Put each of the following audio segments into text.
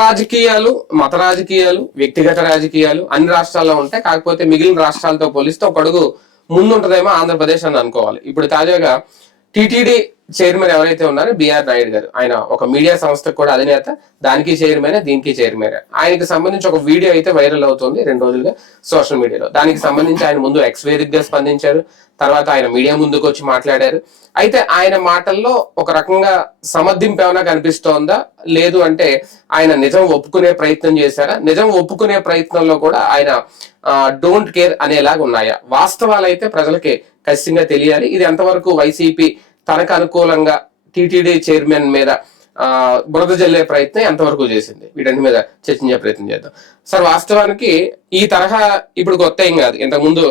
రాజకీయాలు, మత రాజకీయాలు, వ్యక్తిగత రాజకీయాలు అన్ని రాష్ట్రాల్లో ఉంటాయి. కాకపోతే మిగిలిన రాష్ట్రాలతో పోలిస్తే ఒక అడుగు ముందుంటదేమో ఆంధ్రప్రదేశ్ అని అనుకోవాలి. ఇప్పుడు తాజాగా టీటీడీ చైర్మన్ ఎవరైతే ఉన్నారో బిఆర్ నాయుడు గారు, ఆయన ఒక మీడియా సంస్థకు కూడా అధినేత, దానికి చైర్మన్, దీనికి చైర్మన్. ఆయనకి సంబంధించి ఒక వీడియో అయితే వైరల్ అవుతుంది 2 రోజులుగా సోషల్ మీడియాలో. దానికి సంబంధించి ఆయన ముందు ఎక్స్వేదిగ్గా స్పందించారు, తర్వాత ఆయన మీడియా ముందుకు వచ్చి మాట్లాడారు. అయితే ఆయన మాటల్లో ఒక రకంగా సమర్థింపు ఏమైనా కనిపిస్తోందా, లేదు అంటే ఆయన నిజం ఒప్పుకునే ప్రయత్నం చేశారా? నిజం ఒప్పుకునే ప్రయత్నంలో కూడా ఆయన డోంట్ కేర్ అనేలాగా ఉన్నాయా? వాస్తవాలు అయితే ప్రజలకి ఖచ్చితంగా తెలియాలి. ఇది ఎంతవరకు వైసీపీ తనకు అనుకూలంగా టీటీడీ చైర్మన్ మీద బురద జల్లే ప్రయత్నం ఎంతవరకు చేసింది, వీటన్నిటి మీద చర్చించే ప్రయత్నం చేద్దాం. సార్, వాస్తవానికి ఈ తరహా ఇప్పుడు కొత్త ఏం కాదు, ఇంతకుముందు.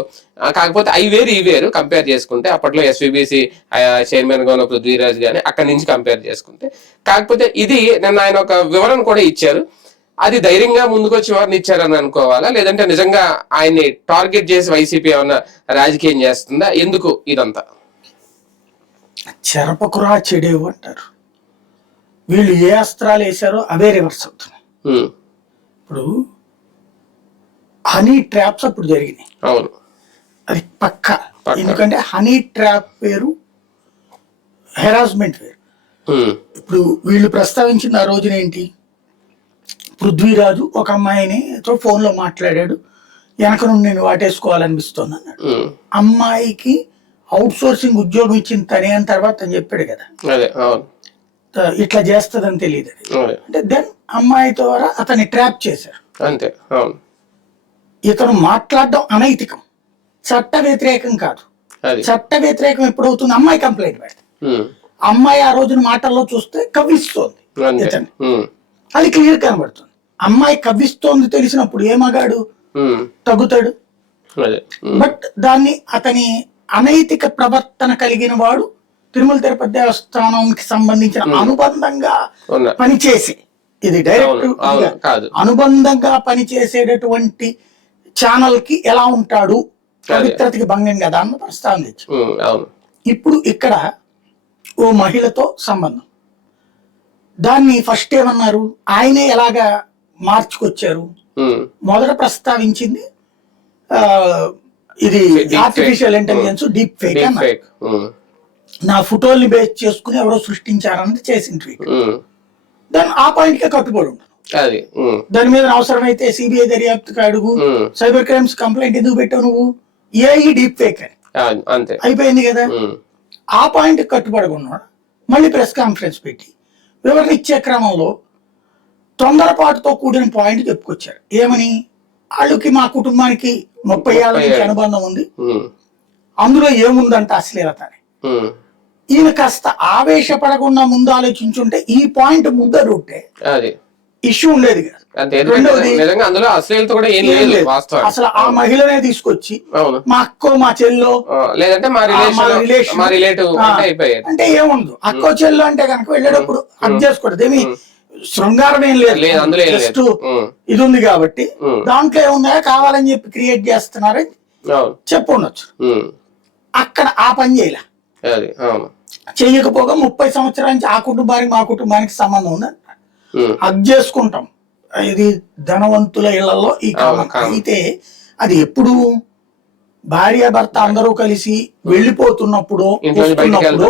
కాకపోతే అవి వేరు ఈ వేరు కంపేర్ చేసుకుంటే, అప్పట్లో ఎస్వీబీసీ చైర్మన్ గా ఉన్న పృథ్వీరాజ్ గాని అక్కడి నుంచి కంపేర్ చేసుకుంటే. కాకపోతే ఇది నిన్న ఆయన ఒక వివరణ కూడా ఇచ్చారు. అది ధైర్యంగా ముందుకొచ్చి వివరణ ఇచ్చారని అనుకోవాలా, లేదంటే నిజంగా ఆయన్ని టార్గెట్ చేసి వైసీపీ ఏమన్నా రాజకీయం చేస్తుందా? ఎందుకు ఇదంతా? చెరపకురా చెడేవు అంటారు. వీళ్ళు ఏ అస్త్రాలు వేశారో అవే రివర్స్ అవుతున్నాయి. ఇప్పుడు హనీ ట్రాప్స్ అప్పుడు జరిగినాయి, అవును, అది పక్కా. ఎందుకంటే హనీ ట్రాప్ వేరు, హెరాస్మెంట్ వేరు. ఇప్పుడు వీళ్ళు ప్రస్తావించిన ఆ రోజున ఏంటి, పృథ్వీరాజు ఒక అమ్మాయిని ఫోన్ లో మాట్లాడాడు, వెనక నుండి నేను వాటేసుకోవాలనిపిస్తోంది అన్నాడు. అమ్మాయికి అవుట్ సోర్సింగ్ ఉద్యోగం ఇచ్చిన తనే అని తర్వాత అని చెప్పాడు కదా, ఇట్లా చేస్తుందని తెలియదు. అంటే దెన్ అమ్మాయి ద్వారా అతన్ని ట్రాప్ చేశారు. అంతే. ఇతను మాట్లాడడం అనైతికం, చట్ట వ్యతిరేకం కాదు. చట్ట వ్యతిరేకం ఎప్పుడు అవుతుంది, అమ్మాయి కంప్లైంట్ పెడతాయి. అమ్మాయి ఆ రోజున మాటల్లో చూస్తే కవ్విస్తోంది ఇతన్ని, అది క్లియర్ కనబడుతుంది. అమ్మాయి కవ్విస్తోంది తెలిసినప్పుడు ఏ మగాడు తగ్గుతాడు? బట్ దాన్ని అతని అనైతిక ప్రవర్తన కలిగిన వాడు తిరుమల తిరుపతి దేవస్థానానికి సంబంధించిన అనుబంధంగా పనిచేసి, ఇది డైరెక్ట్ అనుబంధంగా పనిచేసేటటువంటి ఛానల్ కి ఎలా ఉంటాడు, పవిత్రతకి భంగం కదా అన్న ప్రస్తావించు. ఇప్పుడు ఇక్కడ ఓ మహిళతో సంబంధం, దాన్ని ఫస్ట్ ఏమన్నారు, ఆయనే ఎలాగా మార్చుకొచ్చారు. మొదట ప్రస్తావించింది ఇది ఆర్టిఫిషియల్ ఇంటెలిజెన్స్, డీప్ ఫేక్ అన్నారు. నా ఫోటోల్ని బేస్ చేసుకుని ఎవరో సృష్టించారని చేసిన ట్వీట్. దాన్ని ఆ పాయింట్ కే కట్టుబడి ఉన్నాను. దాని మీద అవసరమైతే సిబిఐ దర్యాప్తుకు అడుగు, సైబర్ క్రైమ్స్ కంప్లైంట్ ఎందుకు పెట్టావు నువ్వు, ఏఐ డీప్ ఫేక్ అని అయిపోయింది కదా. ఆ పాయింట్ కట్టుబడి ఉన్నాడు. మళ్ళీ ప్రెస్ కాన్ఫరెన్స్ పెట్టి వివరణ ఇచ్చే క్రమంలో తొందరపాటుతో కూడిన పాయింట్ చెప్పుకొచ్చారు. ఏమని, వాళ్ళకి మా కుటుంబానికి 30 ఏళ్ల నుంచి అనుబంధం ఉంది, అందులో ఏముందంట అశ్లీలత అని. ఈయన కాస్త ఆవేశపడకుండా ముందు ఆలోచించుంటే ఈ పాయింట్ ముద్దరుంటే ఇష్యూ ఉండేది కాదు. రెండోది, అసలు ఆ మహిళనే తీసుకొచ్చి మా అక్కో మా చెల్లో లేదంటే మా రిలేటివ్ అంటే ఏముంది, అక్కో చెల్లో అంటే కనుక వెళ్ళేటప్పుడు హక్ చేసుకోవడం ఏమి శృంగారం ఏం లేదు, జస్ట్ ఇది ఉంది కాబట్టి దాంట్లో ఏముందా కావాలని చెప్పి క్రియేట్ చేస్తున్నారని చెప్పు ఉండొచ్చు. అక్కడ ఆ పని చేయలే, చెయ్యకపోగా 30 సంవత్సరాల నుంచి ఆ కుటుంబానికి మా కుటుంబానికి సంబంధం ఉంది. హక్ చేసుకుంటాం, ఇది ధనవంతుల ఇళ్లలో ఈ కాలం. అయితే అది ఎప్పుడు భార్య భర్త అందరూ కలిసి వెళ్ళిపోతున్నప్పుడు వస్తున్నప్పుడు,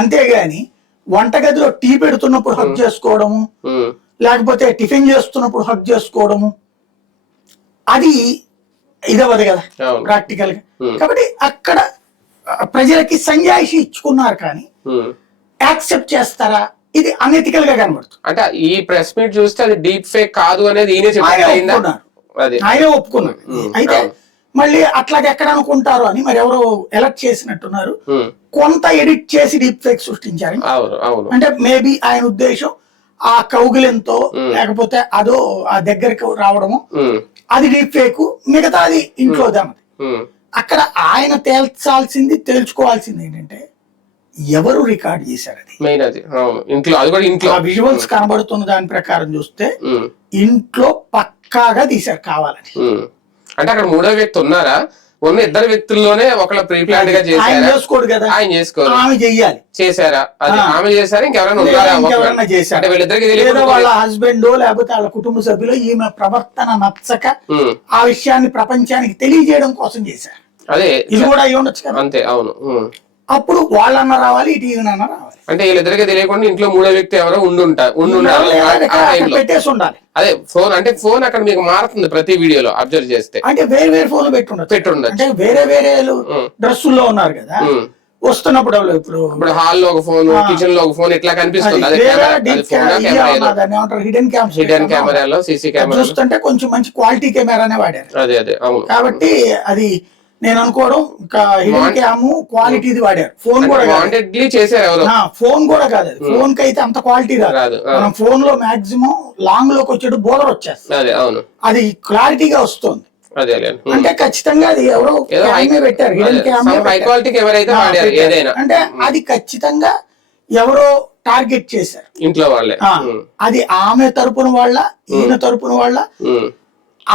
అంతేగాని వంటగదిలో టీ పెడుతున్నప్పుడు హక్ చేసుకోవడము, లేకపోతే టిఫిన్ చేస్తున్నప్పుడు హక్ చేసుకోవడము, అది ఇదవదు కదా ప్రాక్టికల్ గా. కాబట్టి అక్కడ ప్రజలకి సంజాయిషి ఇచ్చుకున్నారు, కానీ యాక్సెప్ట్ చేస్తారా, ఇది అనెథికల్ గా కనబడుతుంది. అంటే ఈ ప్రెస్ మీట్ చూస్తే అది డీప్ ఫేక్ కాదు అనేది ఆయనే ఒప్పుకున్నారు. అయితే మళ్ళీ అట్లాగే ఎక్కడ అనుకుంటారు అని మరి ఎవరో ఎలక్ట్ చేసినట్టున్నారు, కొంత ఎడిట్ చేసి డీప్ ఫేక్ సృష్టించారు. అంటే మేబీ ఆయన ఉద్దేశం ఆ కౌగిలెంతో లేకపోతే అదో ఆ దగ్గరికి రావడము, అది డీప్ ఫేక్, మిగతా అది ఇంట్లో దన్నది. అక్కడ ఆయన తేల్చుకోవాల్సింది ఏంటంటే ఎవరు రికార్డ్ చేశారు, అది విజువల్స్ కనబడుతున్న దాని ప్రకారం చూస్తే ఇంట్లో పక్కాగా తీశారు కావాలని. అంటే అక్కడ మూడో వ్యక్తి ఉన్నారా, ఉన్న ఇద్దరు వ్యక్తుల్లోనే ఒకళ్ళ ప్రీ ప్లాన్ గా ఆయన చేశారా? చేసుకోడు కదా, ఆయన చేసుకోరు, ఆమె చెయ్యాలి. చేశారా? అది ఆమె చేశారా? ఇంకెవరైనా ఉన్నారా? ఇంకెవరన్నా చేశారు అంటే వీళ్ళిద్దరికి లేదా తెలియదు. వాళ్ళ హస్బెండ్ లేకపోతే వాళ్ళ కుటుంబ సభ్యులు ఈమె ప్రవర్తన నచ్చక ఆ విషయాన్ని ప్రపంచానికి తెలియజేయడం కోసం చేశారు. అదే ఇది కూడా అయి ఉండొచ్చు కదా. అంతే, అవును. అప్పుడు వాళ్ళన్న రావాలి, ఇటు ఈయనన్న రావాలి. అంటే వీళ్ళిద్దరికి తెలియకుండా ఇంట్లో మూడో వ్యక్తి ఎవరో ఉండుంటారు. అక్కడ పెట్టేసి ఉండాలి. అదే ఫోన్ అంటే ఫోన్ అక్కడ మీకు మారుతుంది ప్రతి వీడియోలో అబ్జర్వ్ చేస్తే. అంటే వేరే వేరే ఫోన్లు పెట్టుండొచ్చు. అంటే వేరే వేరే డ్రెస్సుల్లో ఉన్నారు కదా, వస్తున్నప్పుడు ఇప్పుడు హాల్లో ఒక ఫోన్, కిచెన్ లో ఒక ఫోన్ ఇట్లా కనిపిస్తుంది. హిడెన్ కెమెరాలో, సీసీ కెమెరా చూస్తుంటే కొంచెం మంచి క్వాలిటీ కెమెరానే వాడారు. అదే అదే, అవును. కాబట్టి అది నేను అనుకోవడం హిడెన్ క్యామ్ క్వాలిటీది వాడారు. ఫోన్ కూడా చేశారు ఎవరు, ఫోన్ కూడా కాదు. ఫోన్ కి అయితే అంత క్వాలిటీ రాదు. మనం ఫోన్ లో మాక్సిమం లాంగ్ లోకి వచ్చేటు బోర్డర్ వచ్చేస్తుంది. అదే, అవును. అది క్లారిటీగా వస్తుంది. అంటే ఖచ్చితంగా అది ఎవరో పెట్టారు, hidden cam high quality camera అయితే వాడారు ఏదైనా. అంటే అది ఖచ్చితంగా ఎవరో టార్గెట్ చేశారు, ఇంట్లో వాళ్ళే. అది ఆమె తరపున వాళ్ళ, ఈయన తరపున వాళ్ళ,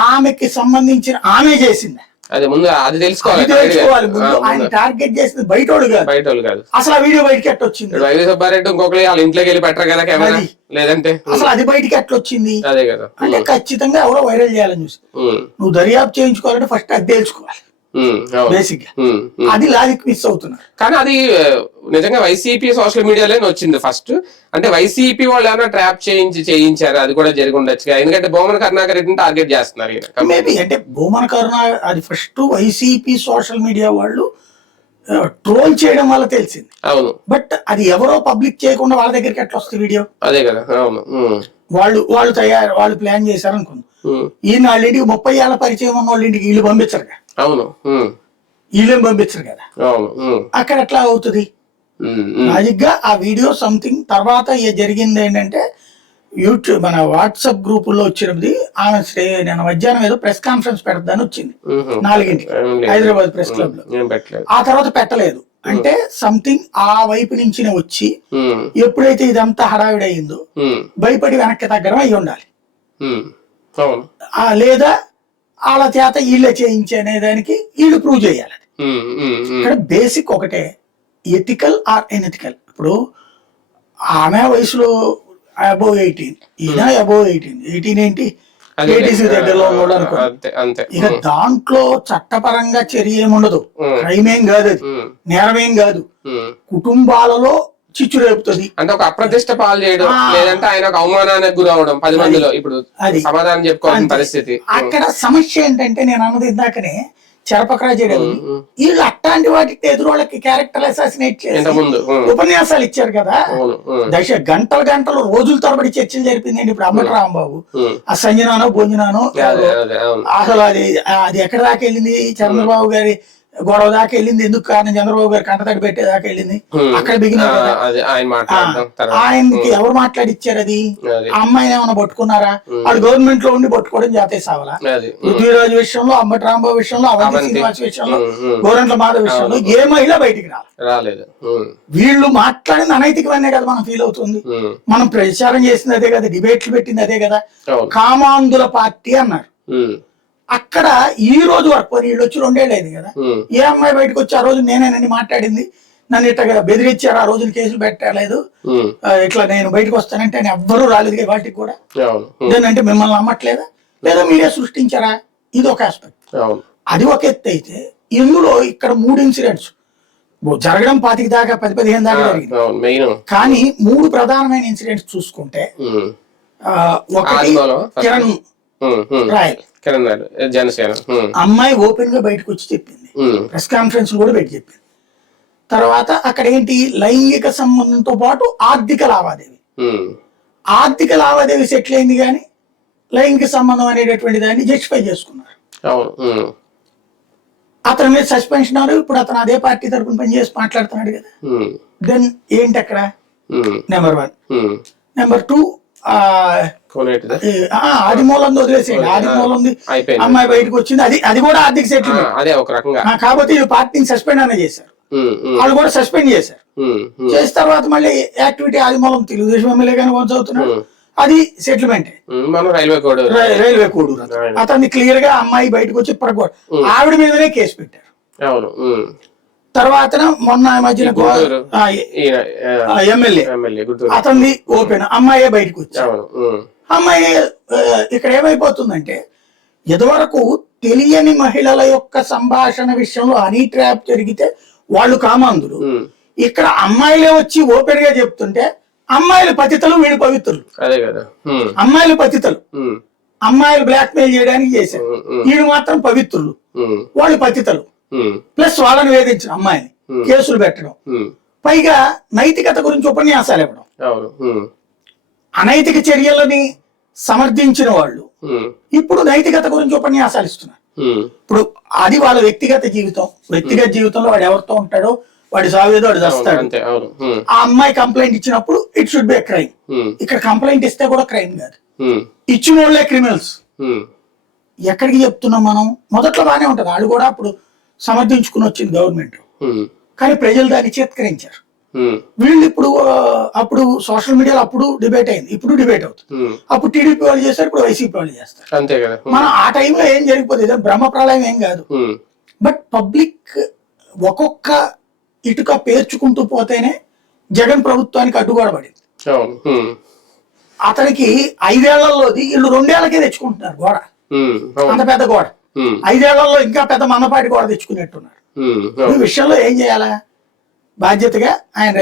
ఆమెకి సంబంధించిన ఆమె చేసింది. అదే ముందు అది తెలుసుకోవాలి. ముందు ఆయన టార్గెట్ చేసింది బయటోడు కాదు. అసలు ఆ వీడియో బయటకి ఎట్లా వచ్చింది? వైవి సుబ్బారెడ్డి ఇంకొకరు వాళ్ళ ఇంట్లోకి వెళ్ళి పెట్టరు కదా కెమెరా, లేదంటే అసలు అది బయటికి ఎట్లా వచ్చింది? అదే కదా. అంటే ఖచ్చితంగా ఎవరో వైరల్ చేయాలని చూసి నువ్వు దర్యాప్తు చేయించుకోవాలంటే ఫస్ట్ అది తెలుసుకోవాలి బేసిక్ గా. అది లాజిక్ మిస్ అవుతున్నారు. కానీ అది నిజంగా వైసీపీ సోషల్ మీడియాలోనే వచ్చింది ఫస్ట్. అంటే వైసీపీ వాళ్ళు ఏమైనా ట్రాప్ చేయించారు, అది కూడా జరిగి ఉండొచ్చు. ఎందుకంటే భూమన కరుణాకర్ రెడ్డిని టార్గెట్ చేస్తున్నారు మేబీ. అంటే భూమన కరుణాకర్ అది ఫస్ట్ వైసీపీ సోషల్ మీడియా వాళ్ళు ట్రోల్ చేయడం వల్ల తెలిసింది. అవును. బట్ అది ఎవరో పబ్లిక్ చేయకుండా వాళ్ళ దగ్గరికి ఎట్లా వస్తుంది వీడియో? అదే కదా, అవును. వాళ్ళు ప్లాన్ చేశారు అనుకుంది. ఈయన వాళ్ళ ఇంటికి 30 ఏళ్ల పరిచయం ఉన్న వాళ్ళ ఇంటికి వీళ్ళు పంపించరు కదా. అవును, వీళ్ళేం పంపించరు కదా. అక్కడ ఎట్లా అవుతుంది? లాజిక్ గా ఆ వీడియో సంథింగ్ తర్వాత జరిగింది ఏంటంటే యూట్యూబ్ మన వాట్సాప్ గ్రూపుల్లో వచ్చినది. ఆమె నేను మధ్యాహ్నం ఏదో ప్రెస్ కాన్ఫరెన్స్ పెడతాను వచ్చింది 4 హైదరాబాద్ ప్రెస్ క్లబ్ లో. ఆ తర్వాత పెట్టలేదు. అంటే సంథింగ్ ఆ వైపు నుంచి వచ్చి ఎప్పుడైతే ఇదంతా హడావిడి అయిందో భయపడి వెనక్కి తగ్గడం అయి ఉండాలి, లేదా వాళ్ళ చేత వీళ్ళే చేయించే అనేదానికి వీళ్ళు ప్రూవ్ చేయాలి. ఇక్కడ బేసిక్ ఒకటే, ఎథికల్ ఆర్ ఎన్ఎథికల్. ఇప్పుడు ఆమె వయసులో అబోవ్ 18, ఈయన అబోవ్ 18 ఏంటి 80s దగ్గరలో ఉన్నాడు అనుకో. ఇక దాంట్లో చట్టపరంగా చర్య ఏముండదు, క్రైమ్ ఏం కాదు, అది నేరమేం కాదు. కుటుంబాలలో చిచ్చు రేపుతుంది. అంటే ఒక అప్రతిష్ట పాలు చేయడం, లేదంటే ఆయన ఒక అవమానానికి గురవడం 10 మందిలో. ఇప్పుడు సమాధానం చెప్పుకోవాల్సిన పరిస్థితి. అక్కడ సమస్య ఏంటంటే నేను అన్నది ఇందాకనే చెరపకరాజేడు, వీళ్ళు అట్లాంటి వాటికి ఎదురోళ్ళకి క్యారెక్టర్ అసాసినేట్ చేసి ఉపన్యాసాలు ఇచ్చారు కదా. గంటలు రోజుల తరబడి చర్చలు జరిపిందండి. ఇప్పుడు అమ్మటి రాంబాబు ఆ సంజనానో భోజనానో అసలు అది ఎక్కడ దాకా వెళ్ళింది? చంద్రబాబు గారి గొడవ దాకా వెళ్ళింది. ఎందుకు కారణం? చంద్రబాబు గారు కంటతడి పెట్టేదాకా వెళ్ళింది. అక్కడ బిగినారు కదా. ఆయనకి ఎవరు మాట్లాడిచ్చారు? అది ఆ అమ్మాయిని ఏమైనా పట్టుకున్నారా? వాళ్ళు గవర్నమెంట్ లో ఉండి పట్టుకోవడం జాతీయ సావలా. పృథ్వీరాజు విషయంలో, అంబటి రాంబాబు విషయంలో, అవంతి శ్రీనివాస్ విషయంలో, గోరంట్ల మాధవ్ విషయంలో ఏ మహిళ బయటికి రాలేదు. వీళ్ళు మాట్లాడింది అనైతికమనే కదా మనం ఫీల్ అవుతుంది. మనం ప్రచారం చేసింది అదే కదా, డిబేట్లు పెట్టింది అదే కదా. కామాంధుల పార్టీ అన్నారు. అక్కడ ఈ రోజు వరకు వీళ్ళు వచ్చి 2 ఏళ్ళు అయింది కదా. ఏ అమ్మాయి బయటకు వచ్చి ఆ రోజు నేనేనని మాట్లాడింది? నన్ను ఇట్లా బెదిరించారు, ఆ రోజున కేసులు పెట్టలేదు, ఇట్లా నేను బయటకు వస్తానంటే అని ఎవ్వరూ రాలేదు వాటికి కూడా. అంటే మిమ్మల్ని నమ్మట్లేదా, లేదా మీరే సృష్టించారా? ఇది ఒక ఆస్పెక్ట్. అది ఒక ఎత్తు అయితే, ఇందులో ఇక్కడ 3 ఇన్సిడెంట్స్ జరగడం 25 దాకా 10-15 దాకా జరిగింది. కానీ 3 ప్రధానమైన ఇన్సిడెంట్స్ చూసుకుంటే, ఒకటి కిరణ్ రాయల్ జనసేన అమ్మాయి ఓపెన్ గా బయటకు వచ్చి చెప్పింది, ప్రెస్ కాన్ఫరెన్స్ కూడా పెట్టి చెప్పింది. తర్వాత అక్కడ ఏంటి, లైంగిక సంబంధంతో పాటు ఆర్థిక లావాదేవీ సెటిల్ అయింది, కానీ లైంగిక సంబంధం అనేటటువంటి దాన్ని జస్టిఫై చేసుకున్నారు. అతని మీద సస్పెన్షన్ అన్నారు. ఇప్పుడు అతను అదే పార్టీ తరపున పనిచేసి మాట్లాడుతున్నాడు కదా. దెన్ ఏంటి అక్కడ? నెంబర్ 1. నెంబర్ 2, ఆదిమూలం వదిలేసేయండి. ఆదిమూలం అమ్మాయి బయటకు వచ్చింది, అది కూడా ఆర్థిక సెటిల్మెంట్. కాబట్టి పార్టీని సస్పెండ్ అనే చేశారు. వాళ్ళు కూడా సస్పెండ్ చేశారు. చేసిన తర్వాత మళ్ళీ యాక్టివిటీ ఆదిమూలం తెలుగుదేశం ఎమ్మెల్యే గానీ కొనసాగుతున్నాడు, అది సెటిల్మెంట్. మనం రైల్వే కోడ్ రైల్వే కోడూరు అతన్ని క్లియర్ గా అమ్మాయి బయటకు వచ్చి ఇప్పటికి కూడా ఆవిడ మీదనే కేసు పెట్టారు. అవును. తర్వాత మొన్న మధ్యన ఎమ్మెల్యే అతన్ని ఓపెన్, అమ్మాయే బయటకు వచ్చారు. అమ్మాయి ఇక్కడ ఏమైపోతుందంటే ఇదివరకు తెలియని మహిళల యొక్క సంభాషణ విషయంలో హనీ ట్రాప్ జరిగితే వాళ్ళు కామాంధులు, ఇక్కడ అమ్మాయిలే వచ్చి ఓపెన్ గా చెప్తుంటే అమ్మాయిలు పతితలు వీడు పవిత్రులు. అదే కదా, అమ్మాయిలు పతితలు, అమ్మాయిలు బ్లాక్ మెయిల్ చేయడానికి చేశారు, వీడు మాత్రం పవిత్రులు, వాళ్ళు పతితలు. ప్లస్ వాళ్ళని వేధించిన అమ్మాయిని కేసులు పెట్టడం, పైగా నైతికత గురించి ఉపన్యాసాలు ఇవ్వడం. అనైతిక చర్యలని సమర్థించిన వాళ్ళు ఇప్పుడు నైతికత గురించి ఉపన్యాసాలు ఇస్తున్నారు. ఇప్పుడు అది వాళ్ళ వ్యక్తిగత జీవితం. వ్యక్తిగత జీవితంలో వాడు ఎవరితో ఉంటాడో, వాడి సావేదో వాడు చేస్తాడు. ఆ అమ్మాయి కంప్లైంట్ ఇచ్చినప్పుడు ఇట్ షుడ్ బి క్రైమ్. ఇక్కడ కంప్లైంట్ ఇస్తే కూడా క్రైమ్ కాదు, ఇచ్చిన వాళ్ళే క్రిమినల్స్. ఎక్కడికి చెప్తున్నాం మనం? మొదట్లో బానే ఉంటది, వాళ్ళు కూడా అప్పుడు సమర్థించుకుని వచ్చింది గవర్నమెంట్, కానీ ప్రజలు దాన్ని చేత్కరించారు. వీళ్ళు ఇప్పుడు అప్పుడు సోషల్ మీడియాలో అప్పుడు డిబేట్ అయింది, ఇప్పుడు డిబేట్ అవుతుంది. అప్పుడు టీడీపీ వాళ్ళు చేస్తారు, ఇప్పుడు వైసీపీ వాళ్ళు చేస్తారు. మనం ఆ టైంలో ఏం జరిగిపోతుంది, బ్రహ్మ ప్రళయం ఏం కాదు. బట్ పబ్లిక్ ఒక్కొక్క ఇటుక పేర్చుకుంటూ పోతేనే జగన్ ప్రభుత్వానికి అడ్డుగోడ పడింది. అతనికి 5 ఏళ్లలోది వీళ్ళు 2 ఏళ్లకే తెచ్చుకుంటున్నారు గోడ, అంత పెద్ద గోడ. 5 ఏళ్లలో ఇంకా పెద్ద మందపాటి గోడ తెచ్చుకునేట్టున్నారు. ఈ విషయంలో ఏం చేయాలా? బాధ్యతగా ఆయన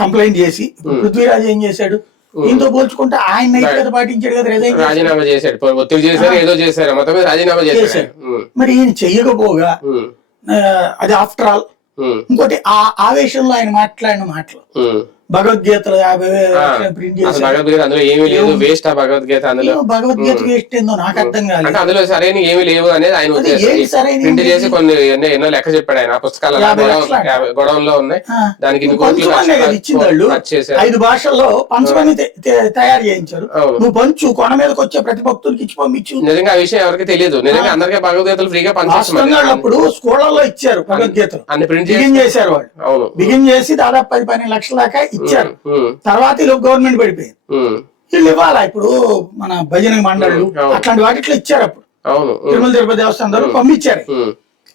కంప్లైంట్ చేసి, పృథ్వీరాజ్ ఏం చేశాడు, దీంతో పోల్చుకుంటే ఆయన నైతికత పాటించాడు కదా, రాజీనామా చేశాడు, ఒత్తిడి చేశారు, ఏదో చేశారు, మొత్తం రాజీనామా చేశాడు. మరి ఈయన చెయ్యకపోగా అది ఆఫ్టర్ ఆల్. ఇంకోటి ఆ ఆవేశంలో ఆయన మాట్లాడిన మాటలు, భగవద్గీతలో 50,000 ప్రింట్ చేసి, అందులో ఏమీ లేదు, వేస్ట్ ఆ భగవద్గీత, అందులో భగవద్గీత వేస్ట్ ఏందో నాకు అర్థం కాలేదు. అందులో సరైన ఏమీ లేవు అనేది ఆయన ప్రింట్ చేసి కొన్ని ఎన్నో లెక్క చెప్పాడు ఆయన. ఆ పుస్తకాలు గొడవల్లో ఉన్నాయి, దానికి 5 భాషల్లో పంచమని తయారు చేయించారు. నువ్వు పంచు, కొండ మీదకి వచ్చే ప్రతి భక్తులకి ఇచ్చి పంపించు. నిజంగా ఆ విషయం ఎవరికి తెలియదు, నిజంగా అందరికీ భగవద్గీతలు ఫ్రీగా పంచుతున్నారు. అప్పుడు స్కూళ్ళల్లో ఇచ్చారు భగవద్గీతలు, అన్ని ప్రింట్ చేశారు వాళ్ళు. అవును, బిగిన్ చేసి దాదాపు 10-12 లక్షల దాకా ఇచ్చారు. తర్వాత గవర్నమెంట్ పడిపోయింది. వీళ్ళు ఇవ్వాలా ఇప్పుడు మన భజన మండళ్ళు అట్లాంటి వాటిట్లో ఇచ్చారు. అప్పుడు తిరుమల తిరుపతి దేవస్థానం ద్వారా పంపించారు.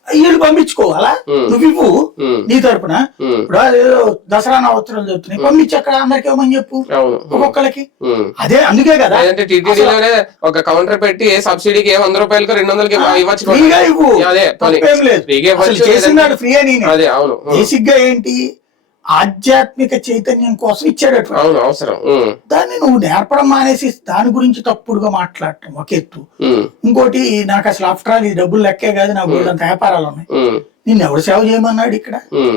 వీళ్ళు పంపించుకోవాలా? నువ్వు ఇవ్వు నీ తరపున. ఇప్పుడు దసరా నవరాత్రులు చెప్తున్నాయి, పంపించి అక్కడ అందరికి ఇవ్వమని చెప్పు ఒక్కొక్కరికి. అదే అందుకే కదా టీటీడీలోనే ఒక కౌంటర్ పెట్టి సబ్సిడీకి 100 రూపాయలకు 200కి ఇవ్వచ్చు, ఫ్రీగా ఇవ్వు, తప్పేం లేదు. చేసినాడు ఫ్రీ అని. బేసిక్ గా ఏంటి, ఆధ్యాత్మిక చైతన్యం కోసం ఇచ్చాడు. అవసరం దాన్ని నువ్వు నేర్పడం మానేసి దాని గురించి తప్పుడుగా మాట్లాడటం ఒక ఎత్తు. ఇంకోటి, నాకు అసలు ఆఫ్టర్ ఆల్ ఈ డబ్బులు లెక్కే కాదు, నాకు అంత వ్యాపారాలు ఉన్నాయి, నిన్ను ఎవరు సేవ చేయమన్నాడు ఇక్కడ?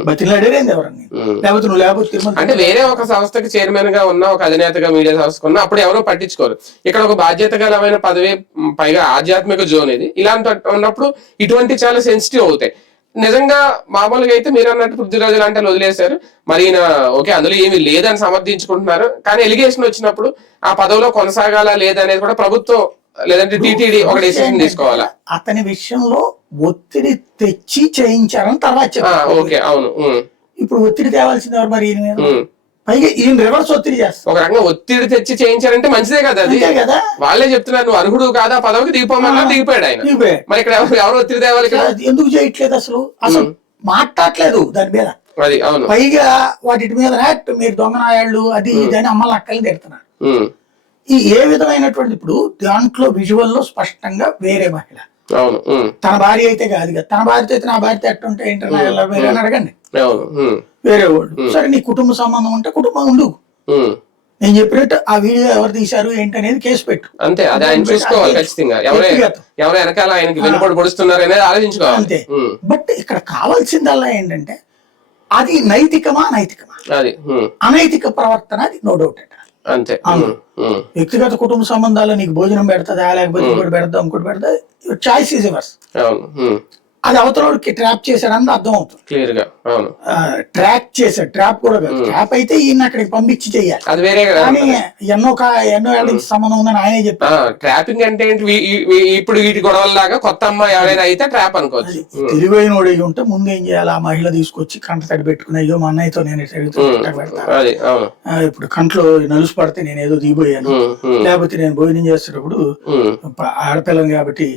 బతిలాడేది ఎవరని? లేకపోతే నువ్వు లేకపోతే అంటే వేరే ఒక సంస్థకి చైర్మన్ గా ఉన్నా, ఒక అధినేతగా మీడియా సంస్థ ఉన్నా అప్పుడు ఎవరో పట్టించుకోరు. ఇక్కడ ఒక బాధ్యతకరమైన పదవి, పైగా ఆధ్యాత్మిక జోన్ ఇది. ఇలాంటి ఉన్నప్పుడు ఇటువంటి చాలా సెన్సిటివ్ అవుతాయి. నిజంగా మామూలుగా అయితే మీరు అన్నట్టు పృథ్వీరాజు లాంటి వదిలేశారు, మరి ఓకే అందులో ఏమి లేదని సమర్థించుకుంటున్నారు, కానీ ఎలిగేషన్ వచ్చినప్పుడు ఆ పదవిలో కొనసాగాలా లేదనేది కూడా ప్రభుత్వం లేదంటే టీటీడీ ఒక డెసిషన్ తీసుకోవాలా. అతని విషయంలో ఒత్తిడి తెచ్చి చేయించారని తర్వాత ఓకే అవును. ఇప్పుడు ఒత్తిడి తేవాల్సింది ఎవరు మరి? పైగా ఈయన రివర్స్ ఒత్తిడి చేస్తారు. ఒక రకంగా ఒత్తిడి తెచ్చి చేయించారంటే మంచిదే కదా, అది కదా. వాళ్ళే చెప్తున్నారు నువ్వు అర్హుడు కాదా పదవికి, దిగిపోమన్నా దిగిపోయాడు ఆయన. మరి ఇక్కడ ఎవరు ఒత్తిడి తేవాలి? ఎందుకు చేయట్లేదు? అసలు మాట్లాడలేదు దాని మీద. అది అవును. పైగా వాటి మీద మీరు దొంగనాయాళ్ళు అది ఇది అని అమ్మలు అక్కల్ని తిడుతున్నారు. ఈ ఏ విధమైనటువంటి, ఇప్పుడు దాంట్లో విజువల్ లో స్పష్టంగా వేరే మహిళ, తన భార్య అయితే కాదు కదా. తన భార్యతో అయితే నా భార్యతో ఎట్టుంటే ఏంటన్నా వేరే అని అడగండి, వేరే వాళ్ళు. సరే నీ కుటుంబ సంబంధం ఉంటే కుటుంబం ఉండు, నేను చెప్పినట్టు ఆ వీడియో ఎవరు తీశారు ఏంటనేది కేసు పెట్టు, అంతే. అది ఆయన చూసుకోవాలి ఖచ్చితంగా, ఎవరు వెనకాల ఆయనకి వెనుబడి పొడుస్తున్నారు అనేది ఆలోచించుకోవాలి, అంతే. బట్ ఇక్కడ కావాల్సిందల్లా ఏంటంటే అది నైతికమా అనైతికమా, అది అనైతిక ప్రవర్తన, అది నో డౌట్ అంతే. వ్యక్తిగత కుటుంబ సంబంధాలు నీకు భోజనం పెడతా, లేకపోతే ఇంకోటి పెడతా ఇంకోటి పెడతా, చాయిస్ ఈజ్ యువర్స్. అది అవతలకి ట్రాప్ చేశాడని అర్థం అవుతుంది. క్లియర్ గా. అవును. ట్రాక్ చేశాడు, ట్రాప్ కూడా కాదు. ట్రాప్ అయితే ఈయన అక్కడికి పంపించి చెయ్యాలి, అది వేరే కదా. కానీ ఎన్నో ఏళ్ళ నుంచి సంబంధం ఉందని ఆయనే చెప్పారు. ట్రాపింగ్ అంటే ఏంటి? ఇప్పుడు వీటి గొడవల్లాగా కొత్త అమ్మాయి ఎవరైనా అయితే ట్రాప్ అనుకోవచ్చు. తెలివైన వాడు ఉంటే ముందు ఏం చేయాలి, ఆ మహిళ తీసుకొచ్చి కంట తడి పెట్టుకుని, అయ్యో మా అన్నయ్యతో నేను పెడతాను, ఇప్పుడు కంట్లో నలుసు పడితే నేను ఏదో దిగిపోయాను, లేకపోతే నేను భోజనం చేసేటప్పుడు ఆడపిల్లని కాబట్టి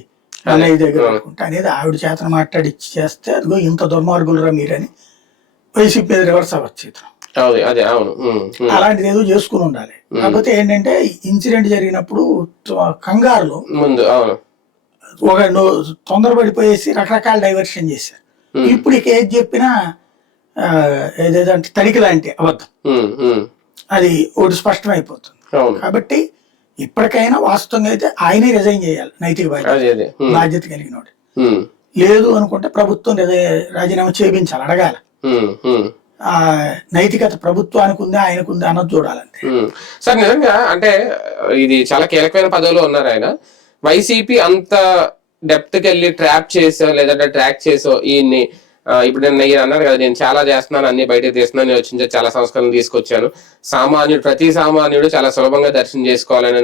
అన్నయ్య దగ్గర పెట్టుకుంటా అనేది ఆవిడ చేతను మాట్లాడి చేస్తే, అదిగో ఇంత దుర్మార్గులరా మీరని వైసీపీ మీద రివర్స్ అవ్వచ్చు. అలాంటిది ఏదో చేసుకుని ఉండాలి. కాకపోతే ఏంటంటే ఇన్సిడెంట్ జరిగినప్పుడు కంగారులో ఒక తొందరపడిపోయేసి రకరకాల డైవర్షన్ చేశారు. ఇప్పుడు ఇక ఏది చెప్పినా ఏదేదంటే తడికి లాంటి అబద్ధం, అది ఒకటి స్పష్టమైపోతుంది. కాబట్టి ఇప్పటికైనా వాస్తవంగా అయితే ఆయనే రిజైన్ చేయాలి, నైతిక బాధ్యత కలిగిన వాడు. లేదు అనుకుంటే ప్రభుత్వం రాజీనామా చేయించాలి, అడగాలి. ఆ నైతికత ప్రభుత్వానికి ఉందా ఆయనకుందా అన్నది చూడాలంటే. సార్ నిజంగా అంటే ఇది చాలా కీలకమైన పదవిలో ఉన్నారు ఆయన. వైసీపీ అంత డెప్త్ కి వెళ్ళి ట్రాప్ చేసో లేదంటే ట్రాక్ చేసో ఈయన్ని, ఇప్పుడు నేను అన్నారు కదా, నేను చాలా చేస్తున్నాను, అన్ని బయటకు తీస్తున్నాను, నేను వచ్చిన చాలా సంస్కరణలు తీసుకొచ్చాను, ప్రతి సామాన్యుడు చాలా సులభంగా దర్శనం చేసుకోవాలని,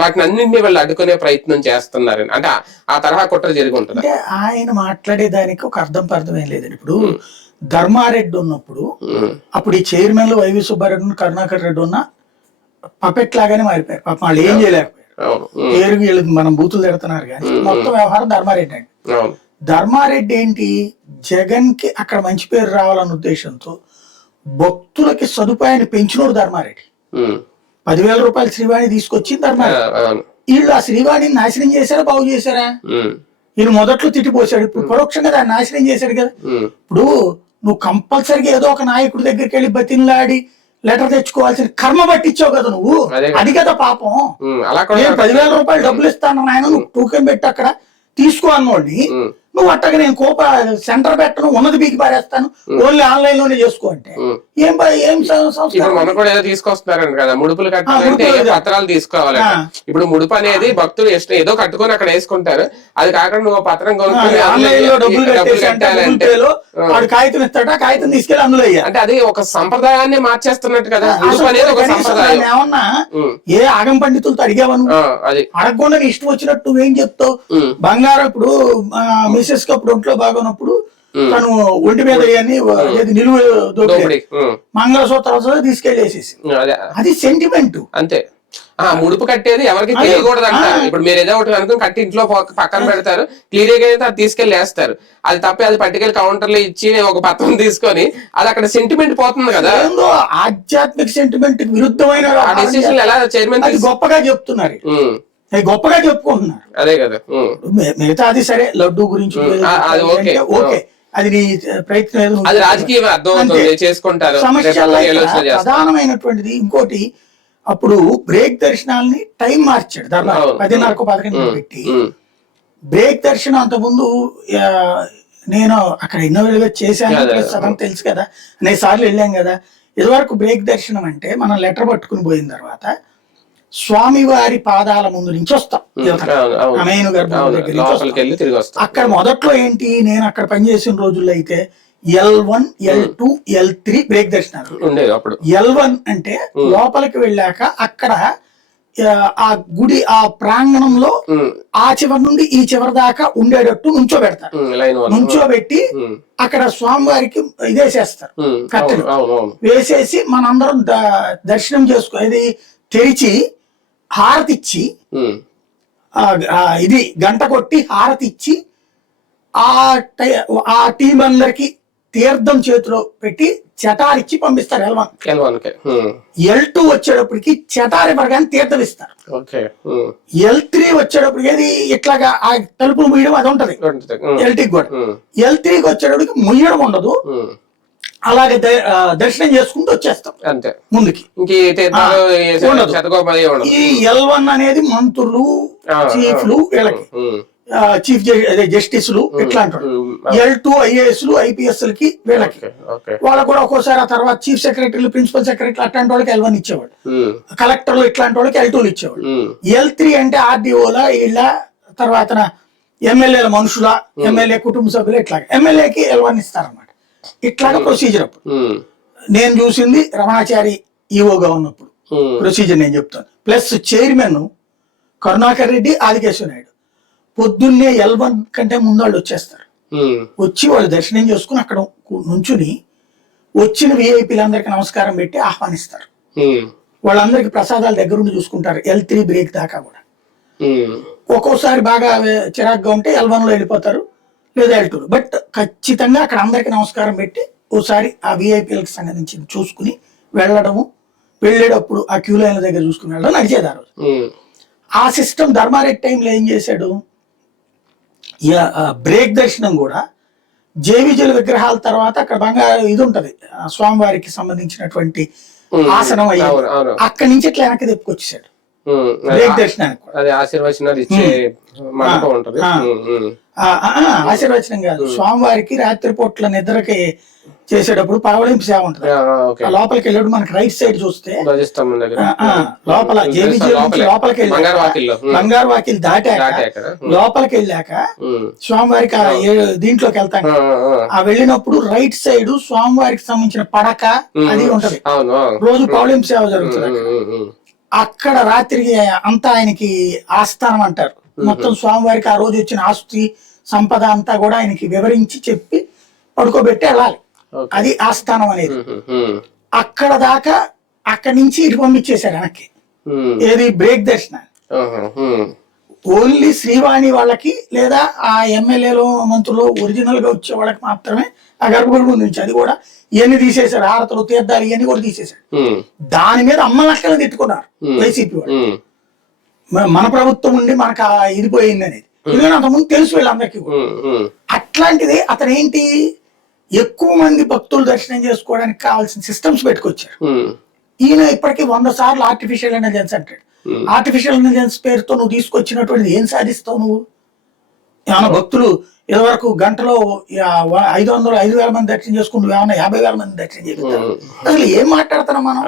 వాటిని అన్నింటినీ వాళ్ళు అడ్డుకునే ప్రయత్నం చేస్తున్నారు. అంటే ఆ తరహా కుట్ర జరిగి ఉంటుంది. అంటే ఆయన మాట్లాడేదానికి ఒక అర్థం ఏం లేదండి. ఇప్పుడు ధర్మారెడ్డి ఉన్నప్పుడు అప్పుడు ఈ చైర్మన్లు వైవి సుబ్బారెడ్డి, కరుణాకర్ రెడ్డి ఉన్న పపెట్ లాగానే మారిపోయారు. పాపం వాళ్ళు ఏం చేయలేకపోయారు. పేరుకి వీళ్ళు మనం బూతులు తిడుతున్నారు కానీ మొత్తం వ్యవహారం ధర్మారెడ్డి అండి. ధర్మారెడ్డి ఏంటి, జగన్ కి అక్కడ మంచి పేరు రావాలన్న ఉద్దేశంతో భక్తులకి సదుపాయాన్ని పెంచినోడు ధర్మారెడ్డి. 10,000 రూపాయలు శ్రీవాణి తీసుకొచ్చింది ధర్మారెడ్డి. వీళ్ళు ఆ శ్రీవాణిని నాశనం చేశారా, బాగు చేశారా? ఈయన మొదట్లో తిట్టిపోసాడు, ఇప్పుడు పరోక్షంగా దాన్ని నాశనం చేశాడు కదా. ఇప్పుడు నువ్వు కంపల్సరీగా ఏదో ఒక నాయకుడి దగ్గరికి వెళ్ళి బతిన్లాడి లెటర్ తెచ్చుకోవాల్సిన కర్మ పట్టించావు కదా నువ్వు, అది కదా పాపం. నేను 10,000 రూపాయలు డబ్బులు ఇస్తాను నాయన, నువ్వు టోకెన్ పెట్టి అక్కడ తీసుకో అన్నోడిని నువ్వు అట్టగా నేను సెంటర్ పెట్టను, ఉన్నది బీకి పారేస్తాను, ఓన్లీ ఆన్లైన్ లోనే చేసుకో అంటే ఏం మొన్న కూడా ఏదో తీసుకొస్తున్నారండి కదా, ముడుపులు కట్టాలంటే పత్రాలు తీసుకోవాలి. ఇప్పుడు ముడుపు అనేది భక్తులు ఏదో కట్టుకొని అక్కడ వేసుకుంటారు, అది కాకుండా నువ్వు పత్రం కొనుక్కొని ఆన్లైన్ లో డబ్బులు కట్టాలంటే కాగితం ఇస్తాడా, కాగితం తీసుకెళ్ళి అందులో అంటే అది ఒక సంప్రదాయాన్ని మార్చేస్తున్నట్టు కదా. ముడుపు అనేది ఒక సంప్రదాయం. ఏమన్నా ఏ ఆగం పండితులతో అడిగావను, అడగకుండా నీ ఇష్టం వచ్చినట్టు నువ్వేం చెప్తావు. బంగారం ఇప్పుడు మిసెస్ కి అప్పుడు ఒంట్లో బాగున్నప్పుడు తను ఒంటి మీద నిలువ మంగళసూత్రాలు తీసుకెళ్లేసేసి, అది సెంటిమెంట్ అంతే. ముడుపు కట్టేది ఎవరికి తెలియకూడదు అంటారు. ఇప్పుడు మీరు ఏదో ఒకటి అనుకుని కట్టి ఇంట్లో పక్కన పెడతారు, క్లియర్ గా అయితే అది తీసుకెళ్లి వేస్తారు. అది తప్పి అది పట్టుకెళ్ళి కౌంటర్ లో ఇచ్చి ఒక పత్రం తీసుకొని అది అక్కడ సెంటిమెంట్ పోతుంది కదా. ఆధ్యాత్మిక సెంటిమెంట్ విరుద్ధమైన డెసిషన్ ఎలా చైర్మన్ గొప్పగా చెప్తున్నారు, గొప్పగా చెప్పుకుంటున్నారు. అదే కదా. మిగతా అది సరే, లడ్డు గురించి ఓకే, అది నీ ప్రయత్నం, అది రాజకీయం అర్థం చేసుకుంటారు. ప్రధానమైనటువంటిది ఇంకోటి, అప్పుడు బ్రేక్ దర్శనాలని టైం మార్చాడు ధర్మ, 10:30 11 పెట్టి. బ్రేక్ దర్శనం అంతకుముందు నేను అక్కడ ఎన్నోగా చేశాను తెలుసు కదా, అనేక సార్లు వెళ్ళాం కదా. ఇదివరకు బ్రేక్ దర్శనం అంటే మనం లెటర్ పట్టుకుని పోయిన తర్వాత స్వామివారి పాదాల ముందు నుంచి వస్తాం, అమేను గర్భం దగ్గర. అక్కడ మొదట్లో ఏంటి, నేను అక్కడ పనిచేసిన రోజుల్లో అయితే L1, L2, L3 బ్రేక్ దర్శనాలు. L1 అంటే లోపలికి వెళ్ళాక అక్కడ ఆ గుడి ఆ ప్రాంగణంలో ఆ చివరి నుండి ఈ చివరి దాకా ఉండేటట్టు నుంచోబెడతారు. నుంచోబెట్టి అక్కడ స్వామివారికి ఇదేసేస్తారు, కట్టెలు వేసేసి మనందరం దర్శనం చేసుకో, ఇది తెరిచి హారతిచ్చి, ఇది గంట కొట్టి హారతిచ్చి ఆ టీం అందరికి తీర్థం చేతిలో పెట్టి చటారిచ్చి పంపిస్తారు. L2 వచ్చేటప్పటికి చటారి పడగానే తీర్థం ఇస్తారు. L3 వచ్చేటప్పటికి ఇట్లాగా ఆ తలుపులు ముయ్యడం అది ఉంటది L2 కూడా. L3కి వచ్చేటప్పటికి ముయ్యడం ఉండదు, అలాగే దర్శనం చేసుకుంటూ వచ్చేస్తాం అంతే ముందుకి. ఈ L1 అనేది మంత్రులు, చీఫ్లు, వీళ్ళకి చీఫ్ జస్టిస్లు ఇట్లాంటి. L2 ఐఏఎస్లు, ఐపీఎస్లకి, వీళ్ళకి వాళ్ళకు కూడా ఒక్కోసారి ఆ తర్వాత చీఫ్ సెక్రటరీలు, ప్రిన్సిపల్ సెక్రటరీలు అట్లాంటి వాళ్ళకి L1 ఇచ్చేవాడు, కలెక్టర్లు ఇట్లాంటి వాళ్ళకి L2 ఇచ్చేవాడు. L3 అంటే ఆర్డీఓల వీళ్ళ తర్వాత ఎమ్మెల్యేల మనుషుల, ఎమ్మెల్యే కుటుంబ సభ్యులు, ఇట్లాగా ఎమ్మెల్యేకి L1 ఇస్తారన్నమాట. ఇట్లాగా ప్రొసీజర్. అప్పుడు నేను చూసింది రమణాచారి ఈఓగా ఉన్నప్పుడు ప్రొసీజర్ నేను చెప్తాను. ప్లస్ చైర్మన్ కరుణాకర్ రెడ్డి, ఆదికేశ్వర నాయుడు పొద్దున్నే L1 కంటే ముందు వాళ్ళు వచ్చేస్తారు. వచ్చి వాళ్ళు దర్శనం చేసుకుని అక్కడ నుంచుని వచ్చిన విఐపీలందరికీ నమస్కారం పెట్టి ఆహ్వానిస్తారు. వాళ్ళందరికీ ప్రసాదాలు దగ్గరుండి చూసుకుంటారు L3 బ్రేక్ దాకా కూడా. ఒక్కోసారి బాగా చిరాగ్గా ఉంటే L1 లో వెళ్ళిపోతారు, లేదా L2. బట్ ఖచ్చితంగా అక్కడ అందరికి నమస్కారం పెట్టి ఓసారి ఆ విఐపీలకు సంబంధించి చూసుకుని వెళ్ళడము, వెళ్ళేటప్పుడు ఆ క్యూ లైన్ల దగ్గర చూసుకుని వెళ్ళడం నడిచేది ఆ రోజు. ఆ సిస్టమ్ ధర్మారెడ్డి టైంలో ఏం చేశాడు, బ్రేక్ దర్శనం కూడా జేవిజల విగ్రహాల తర్వాత అక్కడ బంగారు ఇది ఉంటది స్వామివారికి సంబంధించినటువంటి ఆసనం అయ్యారు, అక్కడి నుంచి ఇట్లా వెనక్కి తెప్పుకొచ్చేసాడు బ్రేక్ దర్శనానికి. ఆశీర్వచనం కాదు, స్వామివారికి రాత్రిపూట్ల నిద్రకి చేసేటప్పుడు పగవలింపు సేవ ఉంటుంది. లోపలికి వెళ్ళేటప్పుడు మనకి రైట్ సైడ్ చూస్తే లోపల లోపలికి బంగారు వాకిల్ దాటాక లోపలికి వెళ్ళాక స్వామివారికి దీంట్లోకి వెళ్తాం. ఆ వెళ్ళినప్పుడు రైట్ సైడ్ స్వామివారికి సంబంధించిన పడక అది ఉంటది, రోజు పగవలింపు సేవ జరుగుతుంది. అక్కడ రాత్రికి అంతా ఆయనకి ఆస్థానం అంటారు. మొత్తం స్వామివారికి ఆ రోజు వచ్చిన ఆస్తి సంపద అంతా కూడా ఆయనకి వివరించి చెప్పి పడుకోబెట్టి వెళ్ళాలి. అది ఆస్థానం అనేది. అక్కడ దాకా అక్కడి నుంచి ఇటు పంపించేశారు వెనక్కి. ఏది బ్రేక్ దర్శనాన్ని ఓన్లీ శ్రీవాణి వాళ్ళకి లేదా ఆ ఎమ్మెల్యేలో మంత్రులు ఒరిజినల్ గా వచ్చే వాళ్ళకి మాత్రమే ఆ గర్భగుడి ముందు నుంచి. అది కూడా ఇవన్నీ తీసేశారు, హారతలు తీర్థాలు ఇవన్నీ కూడా తీసేశారు. దాని మీద అమ్మలక్కలు తిట్టుకున్నారు వైసీపీ వాళ్ళు. మన ప్రభుత్వం ఉండి మనకు ఇది పోయింది అనేది, ఎందుకంటే అంతకుముందు తెలుసు వీళ్ళందరికీ కూడా. అట్లాంటిది అతను ఏంటి, ఎక్కువ మంది భక్తులు దర్శనం చేసుకోవడానికి కావాల్సిన సిస్టమ్స్ పెట్టుకొచ్చారు. ఈయన ఇప్పటికీ 100 సార్లు ఆర్టిఫిషియల్ ఇంటెలిజెన్స్ అంటాడు. ఆర్టిఫిషియల్ ఇంటెలిజెన్స్ పేరుతో నువ్వు తీసుకొచ్చినటువంటిది ఏం సాధిస్తావు నువ్వు? ఏమన్నా భక్తులు ఇదివరకు గంటలో 500-5,000 మంది దర్శనం చేసుకుంటూ ఏమన్నా 50,000 మంది దర్శనం చేస్తారు? అసలు ఏం మాట్లాడుతున్నాం మనం?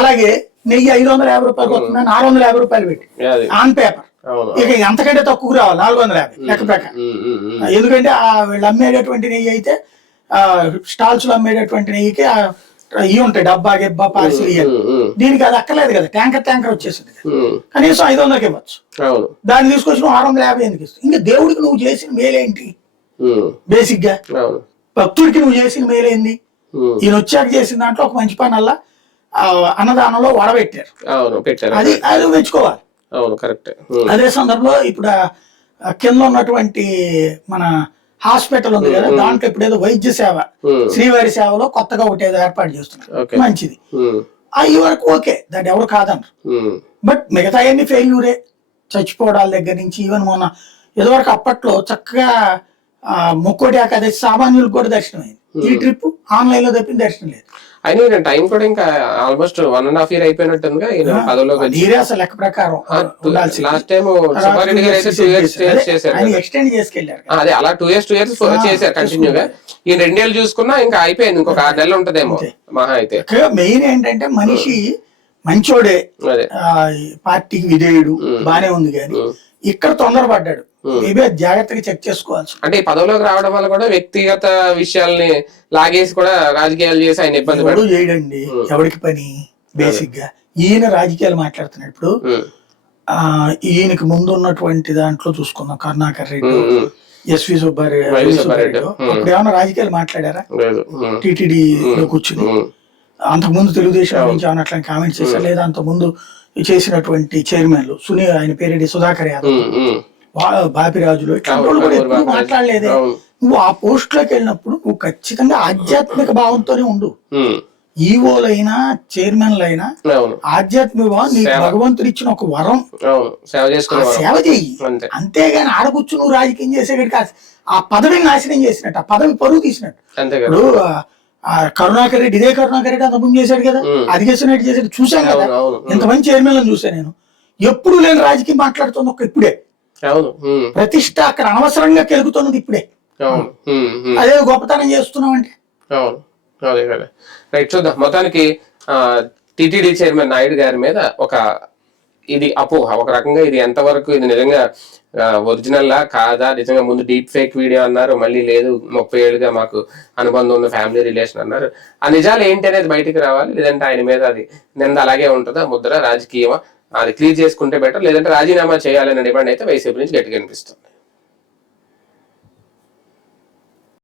అలాగే నెయ్యి 550 రూపాయలు వస్తుందని 650 రూపాయలు పెట్టి ఆన్ పేపర్, ఇక ఎంతకంటే తక్కువ రావాలి 450 లెక్క ప్రకారం. ఎందుకంటే వీళ్ళు అమ్మేటటువంటి నెయ్యి అయితే స్టాల్స్ లో అమ్మేటటువంటి నెయ్యికి ఇవి ఉంటాయి, డబ్బా గిబ్బా పార్సిల్ ఇవ్వాలి. దీనికి అది అక్కర్లేదు కదా, ట్యాంకర్ వచ్చేసింది. కనీసం 500కి ఇవ్వచ్చు. దాన్ని తీసుకొచ్చి నువ్వు 650 ఎందుకు ఇస్తావు? ఇంకా దేవుడికి నువ్వు చేసిన మేలేంటి? బేసిక్ గా భక్తుడికి నువ్వు చేసిన మేలేంది? ఈయన వచ్చాక చేసిన దాంట్లో ఒక మంచి పని అలా అన్నదానంలో వడబెట్టారు, అది అది మెచ్చుకోవాలి. అదే సందర్భంలో ఇప్పుడు కింద ఉన్నటువంటి మన హాస్పిటల్ ఉంది కదా, దాంట్లో ఇప్పుడు ఏదో వైద్య సేవ శ్రీవారి సేవలో కొత్తగా ఒకటి ఏదో ఏర్పాటు చేస్తున్నారు, మంచిది. అవి వరకు ఓకే, దాన్ని ఎవరు కాదన్నారు. బట్ మిగతా అన్ని ఫెయిల్యూరే, చచ్చిపోవడాల దగ్గర నుంచి. ఈవెన్ మొన్న ఏదోవరకు అప్పట్లో చక్కగా ముక్కోటి ఏకాదశి సామాన్యులకు కూడా దర్శనం అయింది. ఈ ట్రిప్ ఆన్లైన్ లో తప్పిన దర్శనం లేదు. అయినా టైం కూడా ఇంకా ఆల్మోస్ట్ 1.5 year అయిపోయినట్టుందిగా అసలు లెక్క ప్రకారం. లాస్ట్ టైం సుబ్బారెడ్డి గారు అయితే 2 years చేశారు, ఎక్స్టెండ్ చేసుకెళ్లారు. అదే అలా 2 years చేశారు కంటిన్యూగా. ఈ 2 years చూసుకున్నా ఇంకా అయిపోయింది, ఇంకొక 6 నెలలు ఉంటదేమో మహా అయితే. మెయిన్ ఏంటంటే మనిషి మంచోడే, పార్టీకి విధేయుడు, బానే ఉంది, కానీ ఇక్కడ తొందరపడ్డాడు. మేబీ జాగ్రత్తగా చెక్ చేసుకోవచ్చు. అంటే ఈ పదవిలోకి రావడం వల్ల కూడా వ్యక్తిగత విషయాల్ని లాగేసి కూడా రాజకీయాలు చేసి ఆయన ఇబ్బంది పడు చేయడండి. ఎవరికి పని బేసిక్ గా ఈయన రాజకీయాలు మాట్లాడుతున్నాడు. ఇప్పుడు ఈయనకి ముందు ఉన్నటువంటి దాంట్లో చూసుకుందాం, కరుణాకర్ రెడ్డి, ఎస్వి సుబ్బారెడ్డి అప్పుడు ఏమన్నా రాజకీయాలు మాట్లాడారా? టీటీడీలో కూర్చుని అంతకుముందు తెలుగుదేశం నుంచి ఏమన్నా అట్లా కామెంట్స్ చేశారు? లేదా అంతకుముందు చేసినటువంటి చైర్మన్లు ఆయన పేరెడ్డి సుధాకర్ యాదవ్, బాపిరాజులు, ఇట్లాంటి వాళ్ళు కూడా ఎప్పుడు మాట్లాడలేదే. నువ్వు ఆ పోస్ట్ లోకి వెళ్ళినప్పుడు నువ్వు ఖచ్చితంగా ఆధ్యాత్మిక భావంతోనే ఉండు. ఈవోలైనా చైర్మన్లైనా ఆధ్యాత్మిక భావం, నీకు భగవంతుడు ఇచ్చిన ఒక వరం, సేవ చెయ్యి. అంతేగాని ఆడకూర్చు నువ్వు రాజకీయం చేసేటట్టు కాదు. ఆ పదవిని నాశనం చేసినట్టు, ఆ పదవి పరువు తీసినట్టు. ఇప్పుడు కరుణాకర్ రెడ్డి, ఇదే కరుణాకర్ రెడ్డి అంత ముందు చేశాడు కదా, అది చేసినట్టు చేసాడు, చూశాను కదా. ఇంతమంది చైర్మన్లను చూసాను నేను. ఎప్పుడు లేని రాజకీయం మాట్లాడుతుంది ఒక ఇప్పుడే. ప్రతిష్ట అక్కడ అనవసరంగా కెలుగుతున్నది ఇప్పుడే. అదే గొప్పతనం చేస్తున్నాం అంటే. రైట్, చూద్దాం. మొత్తానికి టిటిడి చైర్మన్ నాయుడు గారి మీద ఒక ఇది అపోహ ఒక రకంగా. ఇది ఎంతవరకు ఇది నిజంగా ఒరిజినల్ లా కాదా, నిజంగా ముందు డీప్ ఫేక్ వీడియో అన్నారు, మళ్ళీ లేదు 30 ఏళ్ళుగా మాకు అనుబంధం ఉన్న ఫ్యామిలీ రిలేషన్ అన్నారు. ఆ నిజాలు ఏంటి అనేది బయటికి రావాలి. లేదంటే ఆయన మీద అది నింద అలాగే ఉంటుందా, ముద్ర రాజకీయమా, అది క్లియర్ చేసుకుంటే బెటర్. లేదంటే రాజీనామా చేయాలనే డిమాండ్ అయితే వైసీపీ నుంచి గట్టిగా అనిపిస్తుంది.